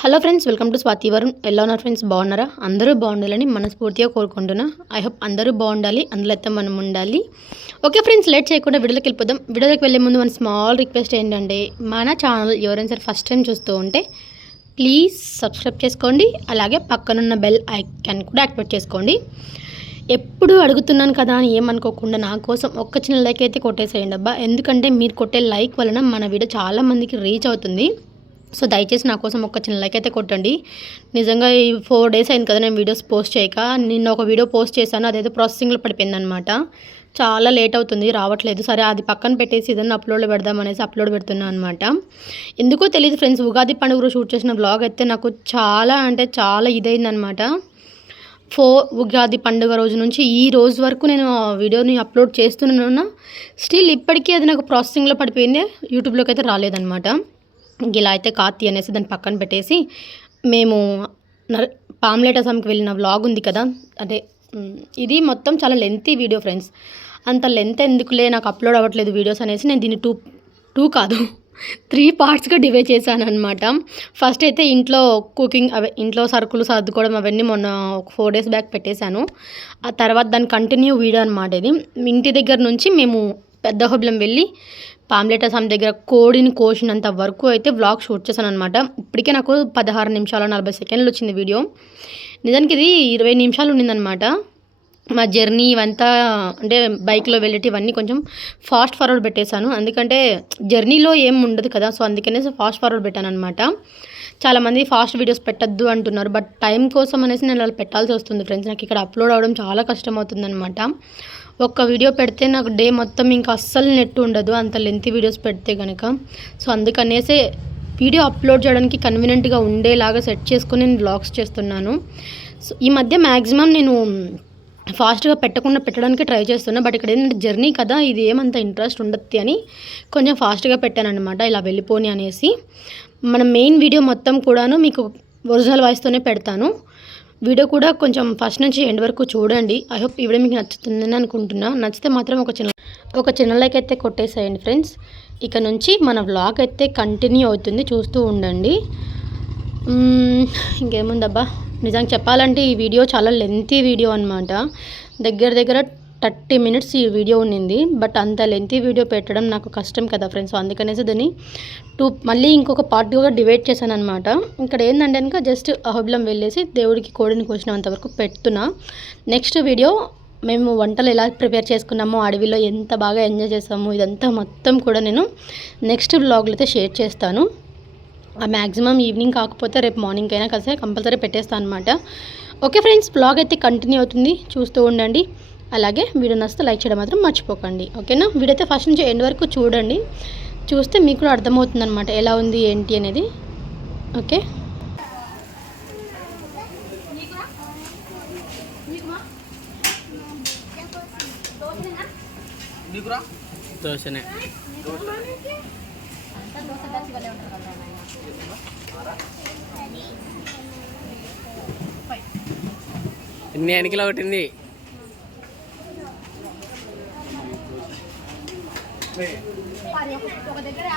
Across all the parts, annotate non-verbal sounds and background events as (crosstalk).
Hello friends welcome to Swathi Varun ఎలా ఉన్నారు friends బాగున్నారా? అందరూ బాగుండాలని మనస్ఫూర్తిగా కోరుకుంటున్నా. ఐ హోప్ అందరూ బాగుండాలి అందులో అయితే మనం ఉండాలి. ఓకే ఫ్రెండ్స్ లేట్ చేయకుండా వీడియోకి వెళ్ళిపోదాం. వీడియోకి వెళ్ళే ముందు మన స్మాల్ రిక్వెస్ట్ ఏంటంటే మన ఛానల్ ఎవరైనా సరే ఫస్ట్ టైం చూస్తూ ఉంటే ప్లీజ్ సబ్స్క్రైబ్ చేసుకోండి. అలాగే పక్కనున్న బెల్ ఐకాన్ కూడా యాక్టివేట్ చేసుకోండి. ఎప్పుడు అడుగుతున్నాను కదా అని ఏమనుకోకుండా నా కోసం ఒక్క చిన్న లైక్ అయితే కొట్టేసేయండి అబ్బా. ఎందుకంటే మీరు కొట్టే లైక్ వలన మన వీడియో చాలామందికి రీచ్ అవుతుంది. సో దయచేసి నా కోసం ఒక చిన్న లైక్ అయితే కొట్టండి. నిజంగా ఈ ఫోర్ డేస్ అయింది కదా నేను వీడియోస్ పోస్ట్ చేయక. నిన్న ఒక వీడియో పోస్ట్ చేశాను అదేదో ప్రాసెసింగ్లో పడిపోయిందనమాట చాలా లేట్ అవుతుంది రావట్లేదు. సరే అది పక్కన పెట్టేసి ఏదైనా అప్లోడ్ పెడదాం అనేసి అప్లోడ్ పెడుతున్నాను అనమాట ఎందుకో తెలియదు ఫ్రెండ్స్ ఉగాది పండుగ షూట్ చేసిన బ్లాగ్ అయితే నాకు చాలా అంటే చాలా ఇదైందనమాట ఫో ఉగాది పండుగ రోజు నుంచి ఈ రోజు వరకు నేను ఆ వీడియోని అప్లోడ్ చేస్తున్నాను. స్టిల్ ఇప్పటికీ అది నాకు ప్రాసెసింగ్లో పడిపోయింది యూట్యూబ్లోకి అయితే రాలేదనమాట ఇలా అయితే కాతి అనేసి దాన్ని పక్కన పెట్టేసి మేము పామ్లెట్ అస్సాంకి వెళ్ళిన వ్లాగ్ ఉంది కదా అదే ఇది మొత్తం చాలా లెంతీ వీడియో ఫ్రెండ్స్ అంత లెంత్ ఎందుకులే నాకు అప్లోడ్ అవ్వట్లేదు వీడియోస్ అనేసి నేను దీన్ని టూ టూ కాదు త్రీ పార్ట్స్గా డివైడ్ చేశాను అనమాట ఫస్ట్ అయితే ఇంట్లో కుకింగ్ అవి ఇంట్లో సరుకులు సర్దుకోవడం అవన్నీ మొన్న ఒక ఫోర్ డేస్ బ్యాక్ పెట్టేశాను. ఆ తర్వాత దాని కంటిన్యూ వీడియో అనమాట ఇది. ఇంటి దగ్గర నుంచి మేము పెద్ద హోబిలం వెళ్ళి పామ్లెట్ అస్సాం దగ్గర కోడిని కోసినంత వరకు అయితే వ్లాగ్ షూట్ చేశాను అనమాట ఇప్పటికే నాకు పదహారు నిమిషాల నలభై సెకండ్లు వచ్చింది వీడియో నిజానికి ఇది ఇరవై నిమిషాలు ఉండిందనమాట మా జర్నీ ఇవంతా అంటే బైక్లో వెళ్ళేటి ఇవన్నీ కొంచెం ఫాస్ట్ ఫార్వర్డ్ పెట్టేశాను. ఎందుకంటే జర్నీలో ఏం ఉండదు కదా సో అందుకనే ఫాస్ట్ ఫార్వర్డ్ పెట్టాను అనమాట చాలామంది ఫాస్ట్ వీడియోస్ పెట్టద్దు అంటున్నారు బట్ టైం కోసం అనేసి నేను అలా పెట్టాల్సి వస్తుంది ఫ్రెండ్స్ నాకు ఇక్కడ అప్లోడ్ అవ్వడం చాలా కష్టం అవుతుంది ఒక్క వీడియో పెడితే నాకు డే మొత్తం ఇంకా అస్సలు నెట్ ఉండదు అంత లెంత్ వీడియోస్ పెడితే కనుక సో అందుకనేసే వీడియో అప్లోడ్ చేయడానికి కన్వీనియంట్గా ఉండేలాగా సెట్ చేసుకుని నేను బ్లాగ్స్ చేస్తున్నాను. సో ఈ మధ్య మ్యాక్సిమం నేను ఫాస్ట్గా పెట్టకుండా పెట్టడానికి ట్రై చేస్తున్నా. బట్ ఇక్కడ ఏంటంటే జర్నీ కదా ఇది ఏమంత ఇంట్రెస్ట్ ఉండద్ది అని కొంచెం ఫాస్ట్గా పెట్టాను అనమాట ఇలా వెళ్ళిపోని అనేసి. మన మెయిన్ వీడియో మొత్తం కూడాను మీకు ఒరిజినల్ వాయిస్తోనే పెడతాను. వీడియో కూడా కొంచెం ఫస్ట్ నుంచి ఎండ్ వరకు చూడండి. ఐ హోప్ ఈ వీడియో మీకు నచ్చుతుందని అనుకుంటున్నా. నచ్చితే మాత్రం ఒక చిన్న ఒక చిన్న లైక్ అయితే కొట్టేసేయండి ఫ్రెండ్స్. ఇక నుంచి మన వ్లాగ్ అయితే కంటిన్యూ అవుతుంది. చూస్తూ ఉండండి. ఇంకేముందబ్బా? నిజంగా చెప్పాలంటే ఈ వీడియో చాలా లెంతీ వీడియో అనమాట దగ్గర దగ్గర థర్టీ మినిట్స్ ఈ వీడియో ఉండింది బట్ అంత లెంతీ వీడియో పెట్టడం నాకు కష్టం కదా ఫ్రెండ్స్. అందుకనేసి దాన్ని టూ మళ్ళీ ఇంకొక పార్ట్గా డివైడ్ చేశాను అనమాట ఇక్కడ ఏంటంటే కనుక జస్ట్ అహోబిలం వెళ్ళేసి దేవుడికి కోడిని కోసినంత వరకు పెడుతున్నా. నెక్స్ట్ వీడియో మేము వంటలు ఎలా ప్రిపేర్ చేసుకున్నామో అడవిలో ఎంత బాగా ఎంజాయ్ చేసాము ఇదంతా మొత్తం కూడా నేను నెక్స్ట్ బ్లాగ్లో అయితే షేర్ చేస్తాను. ఆ మ్యాక్సిమం ఈవినింగ్ కాకపోతే రేపు మార్నింగ్ అయినా కలిసి కంపల్సరీ పెట్టేస్తాను అనమాట ఓకే ఫ్రెండ్స్ బ్లాగ్ అయితే కంటిన్యూ అవుతుంది. చూస్తూ ఉండండి. అలాగే వీడియో నచ్చితే లైక్ చేయడం మాత్రం మర్చిపోకండి. ఓకేనా? వీడియో అయితే ఫస్ట్ నుంచి ఎండ్ వరకు చూడండి. చూస్తే మీకు కూడా అర్థమవుతుంది అనమాట ఎలా ఉంది ఏంటి అనేది. ఓకే? దోశనే. ఎన్ని ఎనికిలో ఒకటింది. ఒక దగ్గర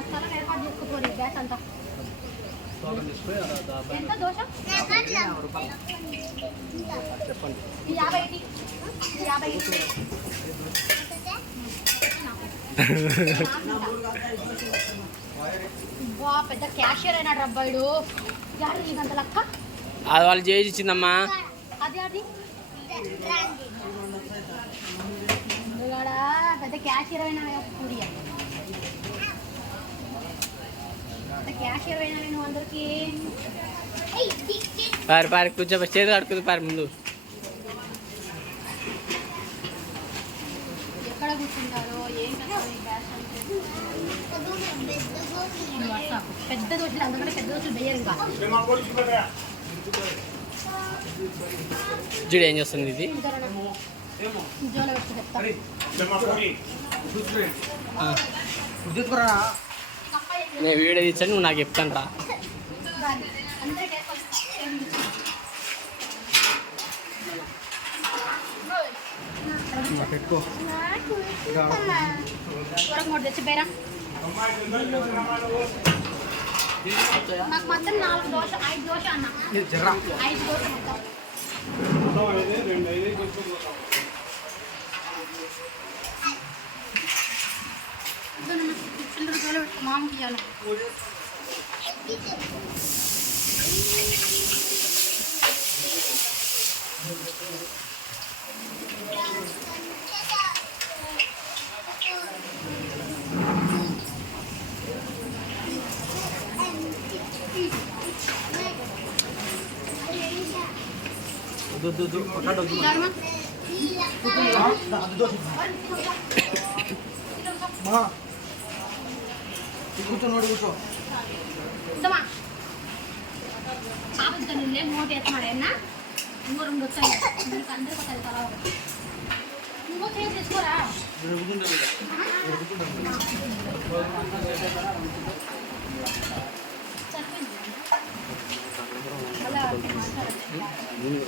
స్థలం ఏర్పాటు చేసుకోపోయి బ్యాచ్ అంతా ఎంత దోశ యాభై పెద్ద క్యాషియర్ అయినాడు అబ్బాయిడు అది వాళ్ళు చేసి ఇచ్చిందమ్మా. అది అది ముందుగాడ పెద్ద క్యాషియర్ అయినా పూరి పెద్ద క్యాషియర్ అయినా నువ్వు అందరికి? పారి పారి కూర్చో చేతి కడుకుంది పారి ముందు. ఎక్కడ కూర్చుంటారో ఏం క్యాష్. పెద్ద దోశలు అందుకంటే పెద్ద దోశలు చూడు ఏం చేస్తుంది ఇది? నేను వీడియో ఇచ్చాను నువ్వు నాకు చెప్తాను రా పెట్టుకో నాకు మొత్తం నాలుగు దోశ ఐదు దోశ అన్న. ఐదు దోశ మొత్తం. বলে মাম কি জানো দুধ দুধ ওটা দুধ মা ఇవ్వాలి ఇవ్వాలమ్మా. ఇద్దామా? పాప ఇద్దరు నోట్ వేస్తున్నాడు అన్న ఇంకో రెండు వచ్చాయి మీకు అందరికి ఒకసారి ఒకటి. ఇంకో చేసి తెచ్చుకోరా సరిపోయింది. మళ్ళా మాట్లాడండి.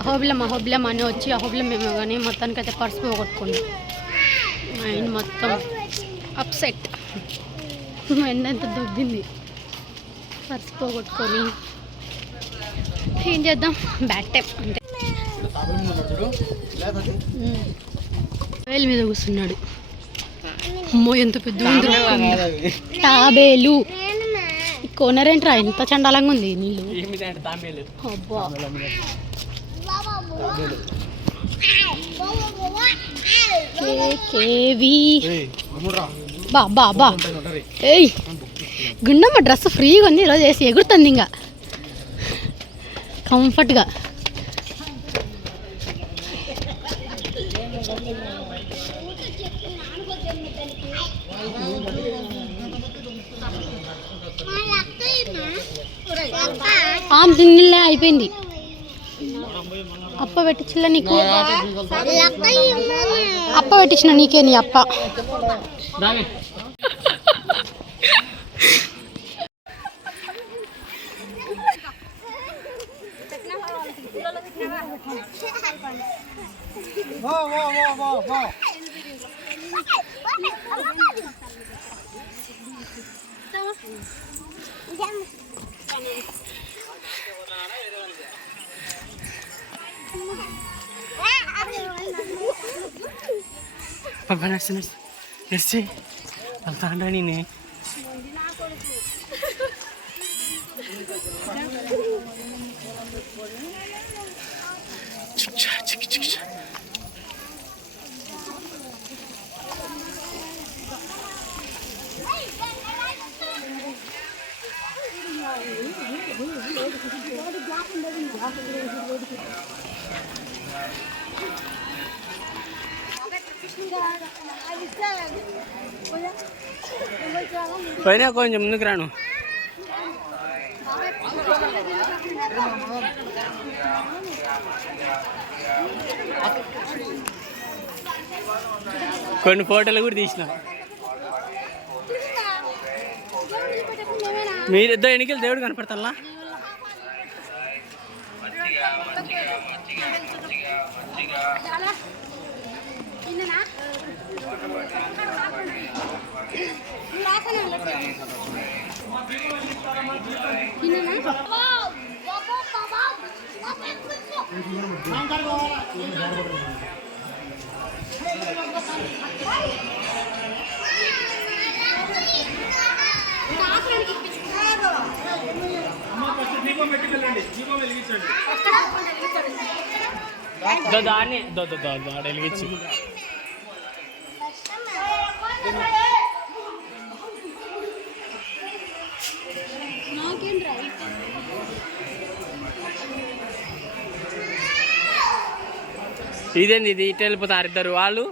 అహోబిలం అహోబిలం అని వచ్చి అహోబిలం మేము కానీ మొత్తానికి అయితే పర్స్ పోగొట్టుకున్నాం మైండ్ మొత్తం అప్సెట్. మైండ్ అంత దొబ్బింది. పర్స్ పోగొట్టుకొని ఏం చేద్దాం? Bad time. అంటే వేలు మీద కూర్చున్నాడు. అమ్మో ఎంత పెద్ద తాబేలు. కొనరేంట్రా ఎంత చండాలంగా ఉంది నీళ్ళు. అబ్బా. కేవి బా బా బా. ఏయ్. గుండమ్మ డ్రెస్ ఫ్రీగా ఉంది ఈరోజు వేసి ఎగురుతుంది ఇంకా. కంఫర్ట్గా ఆమె తిన్నిలే అయిపోయింది. అప్ప పెట్టించిల్ల నీకు? అప్ప పెట్టించిన నీకే నీ అప్ప. (laughs) దాని పాపా বাবা আসছেন এসছি ঠান্ডানি নেই চিকচা চিকচা పైన కొంచెం ముందుకు రాను. కొన్ని ఫోటోలు కూడా తీసిన. మీరిద్దరు ఎన్నికలు దేవుడు కనపడతల్లా? దో దాన్ని దో దో దో దో వెలిగించి. ఇదేంది ఇది ఇటు వెళ్ళిపోతారు ఇద్దరు వాళ్ళు?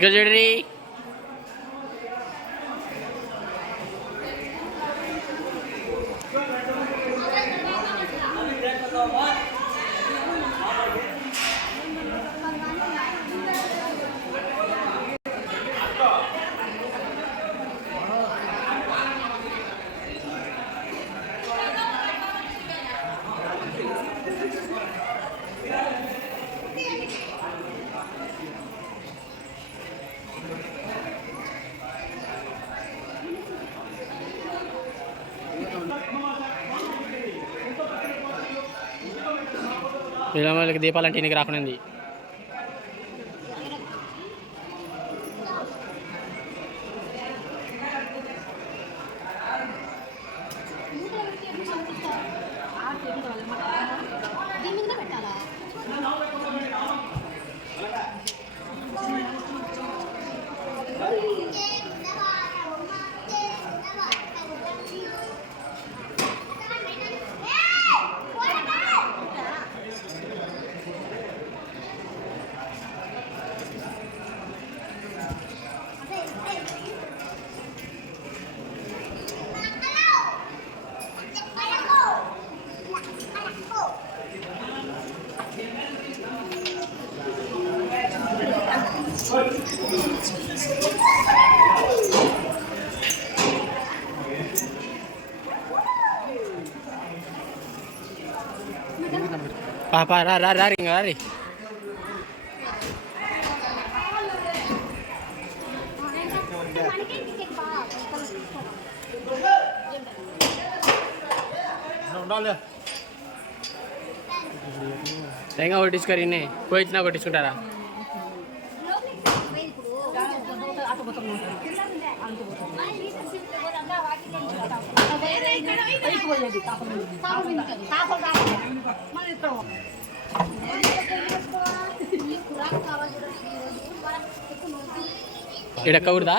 ఇక్కడ చూడండి ఇలా వాళ్ళకి దీపాలంటే ఇంటికి రాకుండా పాపా రా రా రా ఇంకా రా రీ. తెంగా కొట్టించుకోరు ఇన్ని ఇడక్క ఊరుదా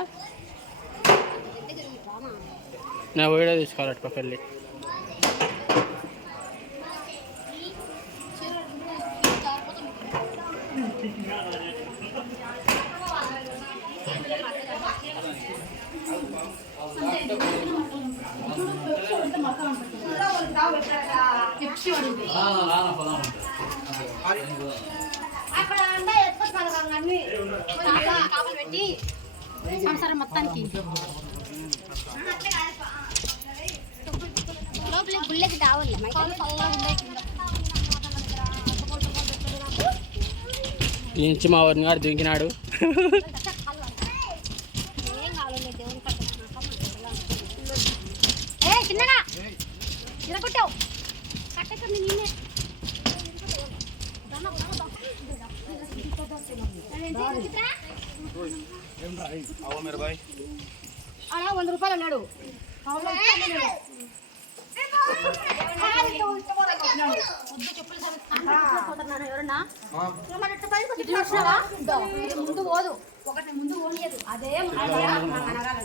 నా వీడియో తీసుకోవాలి అటుపక్క వెళ్ళి అక్కడ అంతా ఎత్తుకొచ్చుకోవాలి కదా అన్ని. చాలా కాపలు పెట్టి సంసారం మొత్తానికి లోపల గుళ్ళకి కింద. నుంచి మా ఊరిని గారు దుంకినాడు ఏం కావాలి దేవుని ఏ చిన్నగా ఇరగొట్టావు కట్టేస్తుంది నేనే అలా వంద రూపాయలు అన్నాడు. ముందు పోదు ఒకటి ముందు పోనీయదు అదే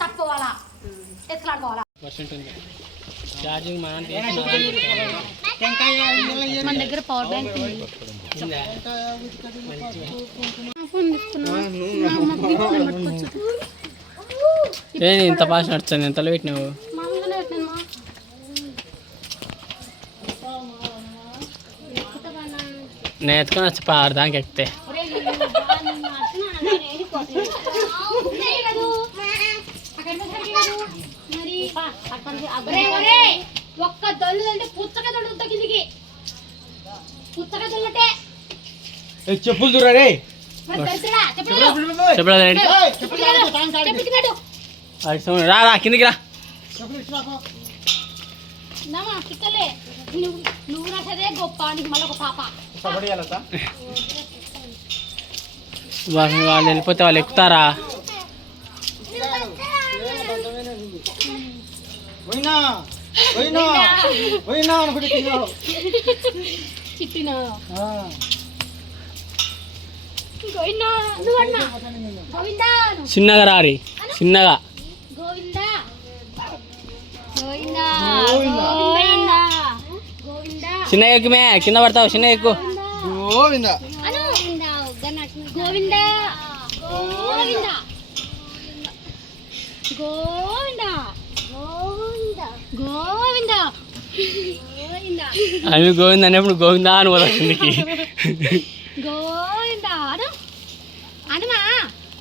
తప్పుకోవాలా ఎత్తులాడుకోవాలా ఛార్జింగ్ మన మన దగ్గర పవర్ బ్యాంక్ ఉంది. ఇంత పాస్ నడుస్తుంది ఎంతలో పెట్టినావు మామూలుగానే నేను ఎత్తుకొని వచ్చి పారు దానికి ఎక్కితే ఒక్క దొల్లు అంటే పుచ్చక దొల్లు కిందికి పుచ్చక దొల్లటే చెప్పులు చూడరా రే మరి తెలుసురా చెప్పలేదు చెప్పలేదు రండి. చెప్పలేదు అది చూడు. రా. రా కిందికి రా. నువ్వు రాసేదే గొప్ప నీకు మళ్ళీ ఒక పాప. వాళ్ళు వెళ్ళిపోతే వాళ్ళు ఎక్కుతారా? చిట్టిన. చిన్నగా రారి చిన్నగా. చిన్నగా ఎక్కుమే కింద పడతావు చిన్నగా ఎక్కువ గోవిందా. అను గోవిందా గోవిందా. గోవింద గోవింద గోవింద. గోవింద గోవింద ఆమె గోవింద అనేప్పుడు గోవిందా అని కిందికి గోవింద అను అనుమా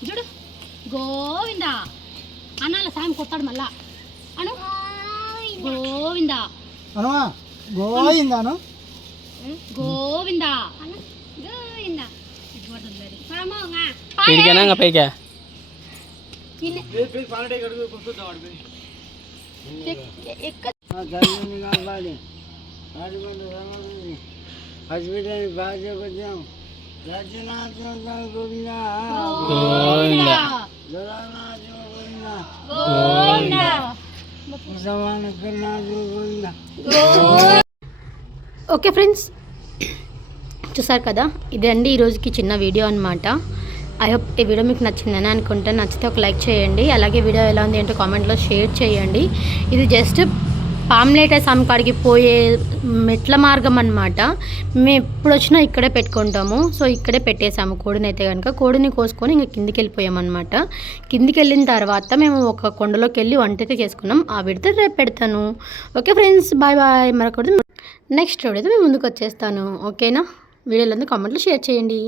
చూడు గోవింద అనాల సాయం కొట్టాడు మళ్ళా అను గోవింద అనుమా గోయిందాను గోవింద గోవింద మామూగా ఇడికేనా ఇంకా పైకా హాస్పిటల్ బాగా వచ్చాం గోవిందా గోవింద గోవింద? ఓకే ఫ్రెండ్స్ చూసారు కదా? ఇదే అండి ఈరోజుకి చిన్న వీడియో అనమాట ఐ హోప్ ఈ వీడియో మీకు నచ్చిందని అనుకుంటే నచ్చితే ఒక లైక్ చేయండి. అలాగే వీడియో ఎలా ఉంది ఏంటో కామెంట్లో షేర్ చేయండి. ఇది జస్ట్ పామ్లేట స్వామి కాడికి పోయే మెట్ల మార్గం అనమాట మేము ఎప్పుడు వచ్చినా ఇక్కడే పెట్టుకుంటాము. సో ఇక్కడే పెట్టేసాము కోడిని అయితే కనుక కోడిని కోసుకొని ఇంకా కిందికి వెళ్ళిపోయామన్నమాట కిందికి వెళ్ళిన తర్వాత మేము ఒక కొండలోకి వెళ్ళి వంట అయితే చేసుకున్నాం. ఆ విడితే రేపు పెడతాను. Okay friends bye bye. మరొకటి నెక్స్ట్ వీడియోతో మేము ముందుకు వచ్చేస్తాను ఓకేనా? వీడియోలందరూ కామెంట్లో షేర్ చేయండి.